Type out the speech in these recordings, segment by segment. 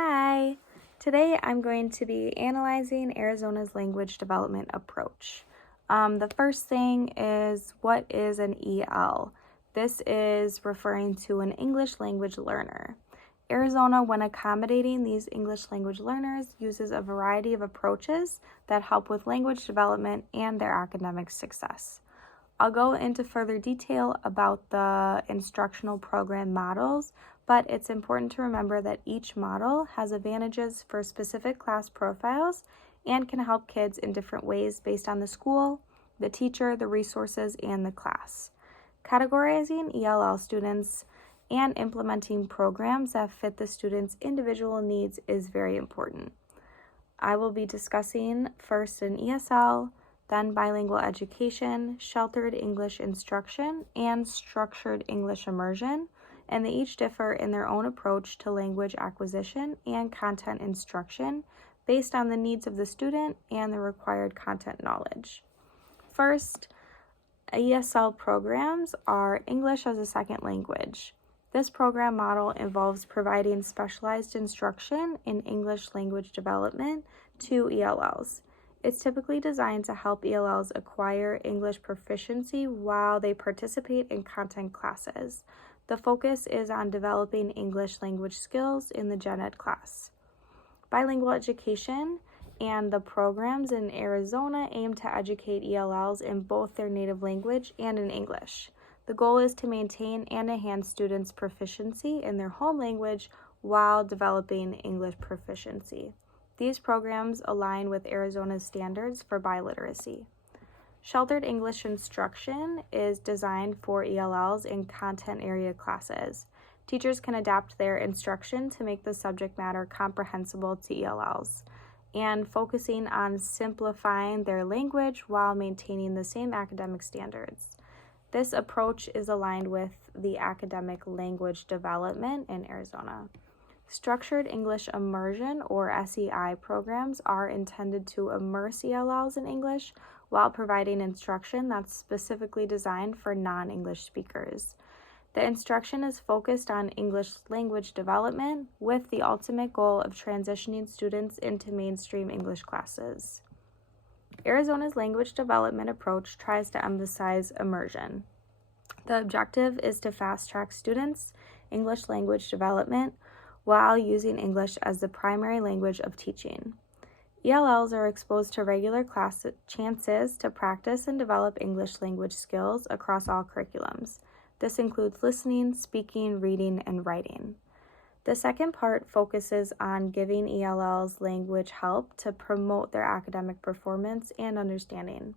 Hi! Today I'm going to be analyzing Arizona's language development approach. The first thing is, what is an EL? This is referring to an English language learner. Arizona, when accommodating these English language learners, uses a variety of approaches that help with language development and their academic success. I'll go into further detail about the instructional program models, but it's important to remember that each model has advantages for specific class profiles and can help kids in different ways based on the school, the teacher, the resources, and the class. Categorizing ELL students and implementing programs that fit the students' individual needs is very important. I will be discussing first an ESL, then bilingual education, sheltered English instruction, and structured English immersion, and they each differ in their own approach to language acquisition and content instruction based on the needs of the student and the required content knowledge. First, ESL programs are English as a second language. This program model involves providing specialized instruction in English language development to ELLs. It's typically designed to help ELLs acquire English proficiency while they participate in content classes. The focus is on developing English language skills in the Gen Ed class. Bilingual education and the programs in Arizona aim to educate ELLs in both their native language and in English. The goal is to maintain and enhance students' proficiency in their home language while developing English proficiency. These programs align with Arizona's standards for biliteracy. Sheltered English instruction is designed for ELLs in content area classes. Teachers can adapt their instruction to make the subject matter comprehensible to ELLs, and focusing on simplifying their language while maintaining the same academic standards. This approach is aligned with the academic language development in Arizona. Structured English immersion, or SEI, programs are intended to immerse ELLs in English while providing instruction that's specifically designed for non-English speakers. The instruction is focused on English language development with the ultimate goal of transitioning students into mainstream English classes. Arizona's language development approach tries to emphasize immersion. The objective is to fast-track students' English language development while using English as the primary language of teaching. ELLs are exposed to regular class chances to practice and develop English language skills across all curriculums. This includes listening, speaking, reading, and writing. The second part focuses on giving ELLs language help to promote their academic performance and understanding.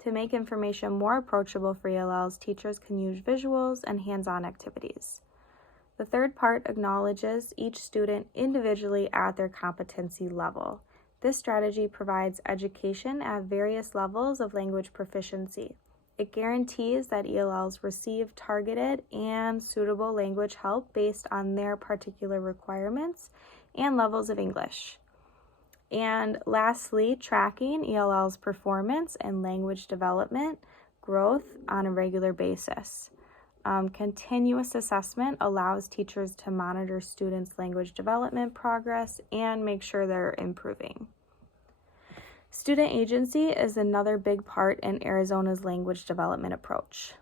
To make information more approachable for ELLs, teachers can use visuals and hands-on activities. The third part acknowledges each student individually at their competency level. This strategy provides education at various levels of language proficiency. It guarantees that ELLs receive targeted and suitable language help based on their particular requirements and levels of English. And lastly, tracking ELLs' performance and language development growth on a regular basis. Continuous assessment allows teachers to monitor students' language development progress and make sure they're improving. Student agency is another big part in Arizona's language development approach.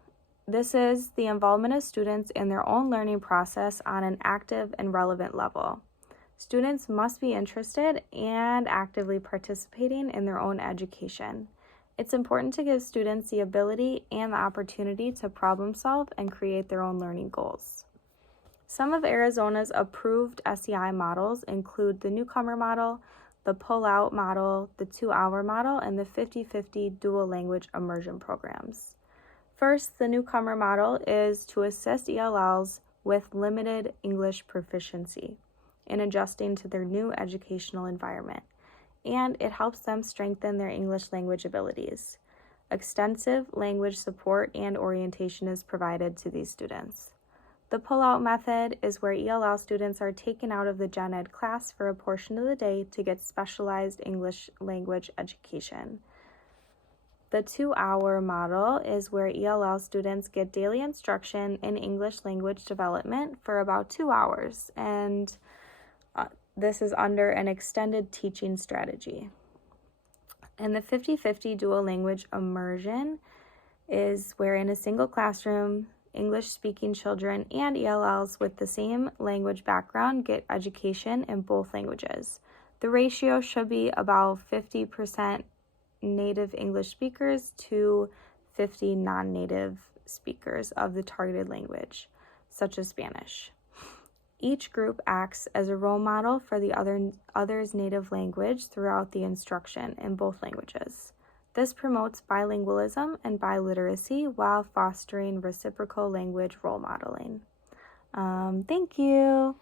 This is the involvement of students in their own learning process on an active and relevant level. Students must be interested and actively participating in their own education. It's important to give students the ability and the opportunity to problem solve and create their own learning goals. Some of Arizona's approved SEI models include the newcomer model, the pull-out model, the 2-hour model, and the 50-50 dual language immersion programs. First, the newcomer model is to assist ELLs with limited English proficiency in adjusting to their new educational environment, and it helps them strengthen their English language abilities. Extensive language support and orientation is provided to these students. The pull-out method is where ELL students are taken out of the Gen Ed class for a portion of the day to get specialized English language education. The 2-hour model is where ELL students get daily instruction in English language development for about 2 hours, and this is under an extended teaching strategy. And the 50-50 dual language immersion is where in a single classroom, English-speaking children and ELLs with the same language background get education in both languages. The ratio should be about 50% native English speakers to 50 non-native speakers of the targeted language, such as Spanish. Each group acts as a role model for the other's native language throughout the instruction in both languages. This promotes bilingualism and biliteracy while fostering reciprocal language role modeling. Thank you.